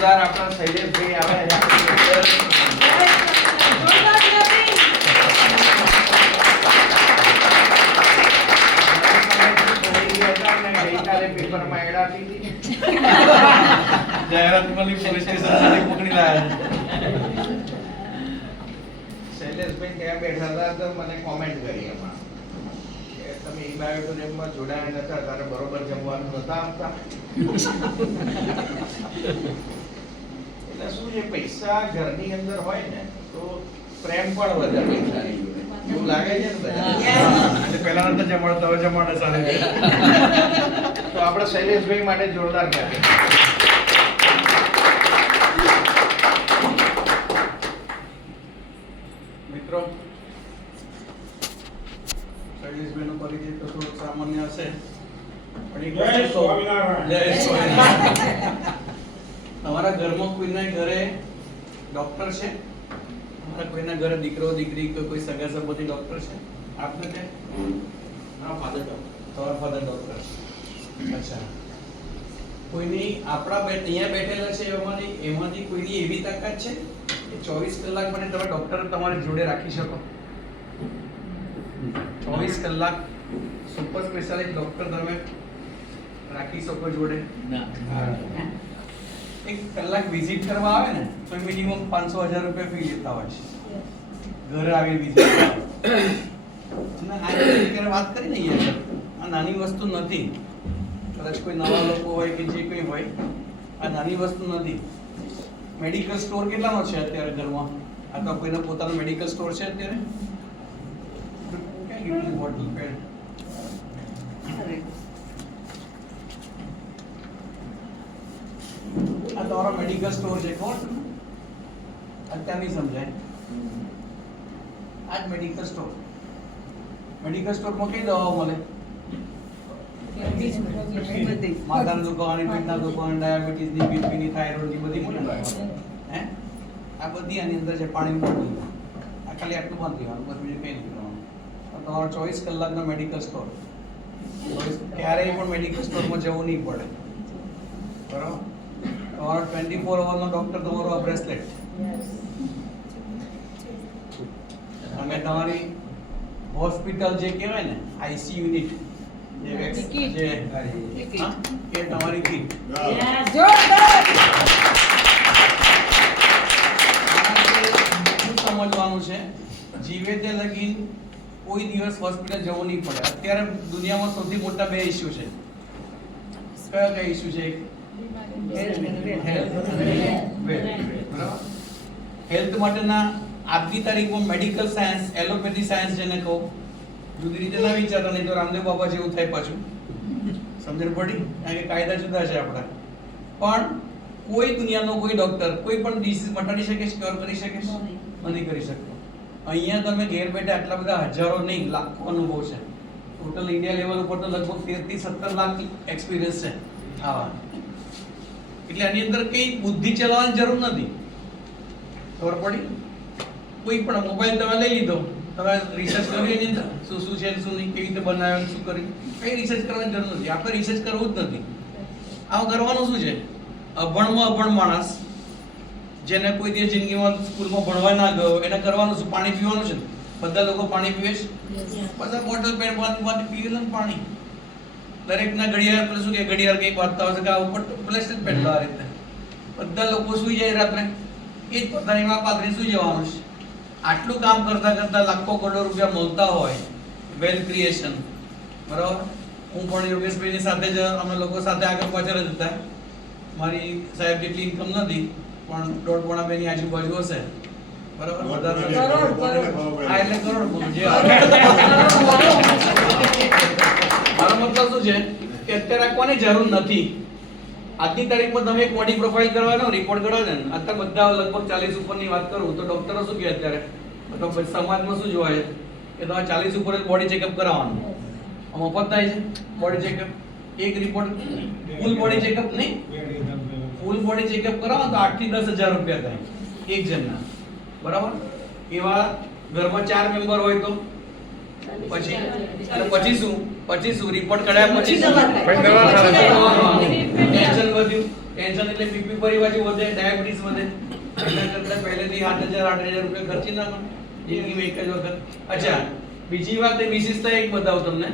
જોરદાર આપણા શૈલેષભાઈ આવે ગઈકાલે પેપરમાં એડ આપી હતી જાહેરાત મળી પોલીસ સ્ટેશન પકડી લાયા. શૈલેષભાઈ ત્યાં બેઠા હતા તો મને કોમેન્ટ કરી એમાં કે તમે ઈ બાયોટોરિયમમાં જોડાયા નતા તારે બરોબર જમવાનું નતા આપતા. એટલે શું છે પૈસા ઘરની અંદર હોય ને તો પ્રેમ પણ વધે પૈસાની જોડે એવું લાગે છે ને બધા. એટલે પહેલા નતા જમાડતા હવે જમાડે સારું. તો આપણે શૈલેષભાઈ માટે જોરદાર કરીએ. મિત્રો શૈલેષભાઈનો પરિચય તો થોડો સામાન્ય હશે પણ એક વસ્તુ તમારા ઘરમાં કોઈના ઘરે ડોક્ટર છે? તમારા કોઈના ઘરે દીકરો દીકરી કોઈ સગા સંબંધી ડોક્ટર છે? આપને છે? હા, ફાધર ડોક્ટર. તમારા ફાધર ડોક્ટર. અચ્છા. કોઈની આપણા અહીંયા બેઠેલા છે એમાંથી કોઈની એવી તાકાત છે કે 24 કલાક માટે તમે ડોક્ટર તમારી જોડે રાખી શકો? 24 કલાક સુપર સ્પેશિયાલિસ્ટ ડોક્ટર તમે રાખી શકો જોડે? ના. એક કલાક વિઝિટ કરવા આવે ને તો મિનિમમ 500,000 રૂપિયા ફી લેતા હોય છે ઘરે આવી વિઝિટ. અને આ વાત કરી ને યાર, આ નાની વસ્તુ નથી. કદાચ કોઈ નવા લોકો હોય કે જે કોઈ હોય, આ નાની વસ્તુ નથી. મેડિકલ સ્ટોર કેટલાનો છે અત્યારે ઘરમાં? આ તો કોઈનો પોતાનો મેડિકલ સ્ટોર છે અત્યારે? ક્યાં ગયું બોટલ પેડ? આ તમારો મેડિકલ સ્ટોર છે. કોણ અત્યારે નહીં સમજાય? આજ મેડિકલ સ્ટોર. મેડિકલ સ્ટોરમાં કઈ દવાઓ મળે? માથાના દુખાવાની, પેટના દુખાવાની, ડાયાબિટીસની, બીપીની, થાઇરોઇડની બધી મળે. હે આ બધી આની અંદર છે. પાણીની બોટલ આ ખાલી આટલું બંધ દેવાનું, બસ બીજું કંઈ નહીં કરવાનું. તમારો 24 કલાકનો મેડિકલ સ્ટોર. ક્યારેય પણ મેડિકલ સ્ટોરમાં જવું નહીં પડે. બરાબર? તમારો 24 અવરનો ડોક્ટર તમારો આ બ્રેસલેટ. અને તમારી હોસ્પિટલ જે કહેવાય ને આઈસી યુનિટ જે એ તમારી કીટ. સમજવાનું છે જીવે તે લગીન કોઈ દિવસ હોસ્પિટલ જવું નહીં પડે. અત્યારે દુનિયામાં સૌથી મોટા બે ઇશ્યુ છે. કયા કયા ઇશ્યુ છે? હેલ્થ માટેના આજની તારીખમાં મેડિકલ સાયન્સ, એલોપેથી સાયન્સ જેને કહો, જુદી રીતે ના વિચારતા, નહીં તો રામદેવ બાબા જેવું થાય પાછું. સમજણ પડી? કારણ કે કાયદા જુદા છે આપણા. પણ કોઈ દુનિયાનો કોઈ ડોક્ટર કોઈ પણ ડિસીઝ મટાડી શકે છે, ક્યોર કરી શકે છે? નથી કરી શકતો. અહીંયા તમે ઘેર બેઠા આટલા બધા હજારો નહીં લાખો અનુભવ છે. ટોટલ ઇન્ડિયા લેવલ ઉપર તો લગભગ 13 થી 17 લાખ એક્સપિરિયન્સ છે આવા. એટલે આની અંદર કઈ બુદ્ધિ ચલાવવાની જરૂર નથી. ખબર પડી? કોઈ પણ મોબાઈલ તમે લઈ લીધો, તમે રિસર્ચ કરી એની અંદર શું શું છે શું નહીં, કેવી રીતે બનાવ્યું, શું કર્યું, કઈ રિસર્ચ કરવાની જરૂર નથી. આપણે રિસર્ચ કરવું જ નથી. આવું કરવાનું શું છે? અભણમાં અભણ માણસ જેને કોઈ દિવસ જિંદગીમાં સ્કૂલમાં ભણવા ના ગયો એને કરવાનું શું? પાણી પીવાનું છે. બધા લોકો પાણી પીવે છે? બધા બોટલ પેન પીવે ને પાણી. દરેકના ઘડિયાળ પેલું શું કે ઘડિયાળ કંઈક વાંચતા હોય છે કે આ ઉપર પ્લાસ્ટિક પેન આ રીતે બધા લોકો સુઈ જાય રાત્રે, એ જ પોતાની માં પાથરી સુઈ જવાનું છે. આટલું કામ કરતા કરતા લાખો કરોડો રૂપિયા મળતા હોય, વેલ્થ ક્રિએશન. બરાબર? હું પણ યોગેશભાઈની સાથે જ અમે લોકો સાથે આગળ પાછળ જ હતા. મારી સાહેબ જેટલી ઇન્કમ નથી પણ 1.5 ની આજુબાજુ હશે. બરાબર? વધારે હા એટલે કરોડ. મારો મતલબ શું છે કે અત્યારે કોની જરૂર નથી. આજની તારીખમાં તમે એક બોડી પ્રોફાઇલ કરવાનો રિપોર્ટ કરાવો ને, અત્યારે બધા લગભગ 40 ઉપરની વાત કરું તો ડોક્ટરો શું કહે અત્યારે તો સમાજમાં શું જોવાય કે તમારે 40 ઉપર જ બોડી ચેકઅપ કરાવવાનું. મફત થાય છે બોડી ચેકઅપ. એક રિપોર્ટ ફૂલ બોડી ચેકઅપ નહીં, ફૂલ બોડી ચેકઅપ કરાવો તો 8 થી 10,000 રૂપિયા થાય એક જણના. બરાબર? એવા ઘરમાં 4 મેમ્બર હોય તો પછી શું રિપોર્ટ કઢાયા પછી ટેન્શન વધ્યું. ટેન્શન એટલે બીપી ફરી પાછું વધે, ડાયાબિટીસ વધે. એના કરતાં પહેલેથી 7,000-8,000 રૂપિયા ખર્ચી નાખો જિંદગીમાં એક જ વખત. અચ્છા, બીજી વાત એ વિશેષતા એક બતાવું તમને.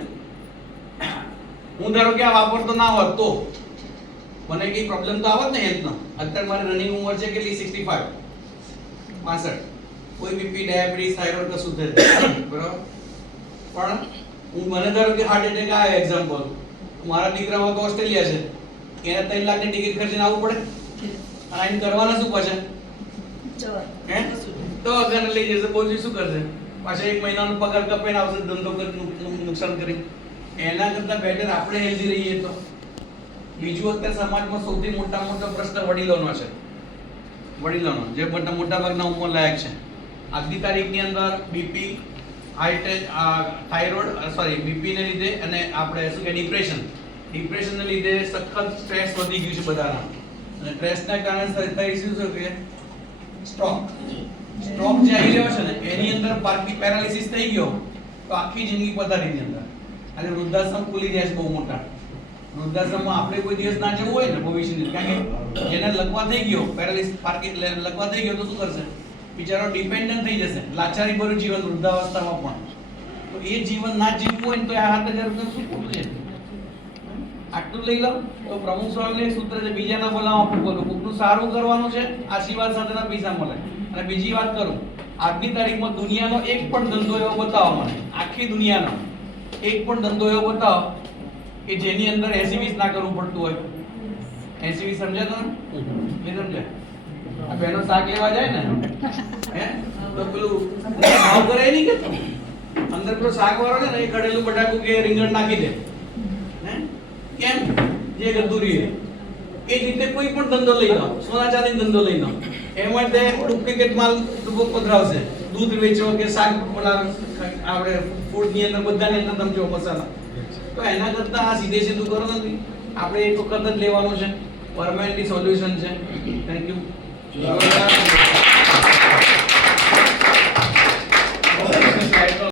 હું ધારો કે આ વાપરતો ના હોત તો મને કઈ પ્રોબ્લેમ તો આવત ને હેલ્થનો. અત્યારે મારી રનિંગ ઉંમર છે કેટલી? 65. કોઈ બીપી, ડાયાબિટીસ, થાઇરોઇડ કશું થશે બરાબર. પણ હું મને ધારો કે હાર્ટ એટેક આવે એક્ઝામ્પલ, મારા દીકરાઓ તો ઓસ્ટ્રેલિયા છે, એને 3 લાખની ટિકિટ ખર્ચીને આવવું પડે. આઈને કરવાના શું પાછા? હે તો અગર લઈ જશે બોલજી શું કરશે? પાછા 1 મહિનાનો પગાર કપાઈને આવશે, ધંધો કરી નુકસાન કરી. એના કરતાં બેટર આપણે હેલ્ધી રહીએ તો. બીજું અત્યારે સમાજમાં સૌથી મોટો પ્રશ્ન વડીલોનો છે. વડીલોનો જે મોટા ભાગના ઉંમર લાયક છે. આજની તારીખની અંદર બીપી, થાઇરોઇડ, બીપી ને લીધે અને આપણે શું કે ડિપ્રેશન ને લીધે સખત સ્ટ્રેસ વધી ગયું છે બધાના. અને સ્ટ્રેસના કારણે થઈ શું છે કે સ્ટ્રોક જે આવી રહ્યો છે ને એની અંદર પેરાલિસિસ થઈ ગયો તો આખી જિંદગી પથારીની અંદર. અને વૃદ્ધાશ્રમ ખુલી જાય છે બહુ મોટા. વૃદ્ધાશ્રમમાં આપણે કોઈ દિવસ ના જવું હોય ને ભવિષ્યની, કારણ કે જેને લકવા થઈ ગયો, પેરાલિસિસ લકવા થઈ ગયો તો શું કરશે? બિચારો ડિપેન્ડન્ટ થઈ જશે, લાચારી ભર્યું જીવન વૃદ્ધાવસ્થામાં પણ. તો એ જીવન ના જીવવું હોય ને તો આ 7,000 રૂપિયા શું ખોટું છે? આટલું લઈ લો તો પ્રમુખ સ્વામીનું સૂત્ર છે, બીજાના ભલામાં આપણું બોલો. કોકનું સારું કરવાનું છે, આશીર્વાદ સાથેના પૈસા મળે. અને બીજી વાત કરું, આજની તારીખમાં દુનિયાનો એક પણ ધંધો એવો બતાવો મને, આખી દુનિયાનો એક પણ ધંધો એવો બતાવો કે જેની અંદર 80-20 ના કરવું પડતું હોય. 80-20 સમજ્યા તમે? નહીં સમજ્યા? આ બેનો શાક લેવા જાય ને હે તો પેલું ભાવ કરાય નહીં કે અંદર પેલો શાક વાળો ને એ કડેલું બટાકું કે રીંગણ નાખી દે. હે કેમ? જે ગદુરી એ જ રીતે કોઈ પણ ધંધો લઈ લો, સોના ચાંદી ધંધો લઈ લો, એમાં તે ડુપ્લિકેટ માલ પધરાવશે. દૂધ વેચો કે શાક આપણે ફૂડ ની અંદર બધાની અંદર તમે જો મસાલા. તો એના કરતા આ સીધે સીધું કરો નથી. આપણે એક વખત જ લેવાનું છે, પરમેનન્ટ સોલ્યુશન છે. Thank you.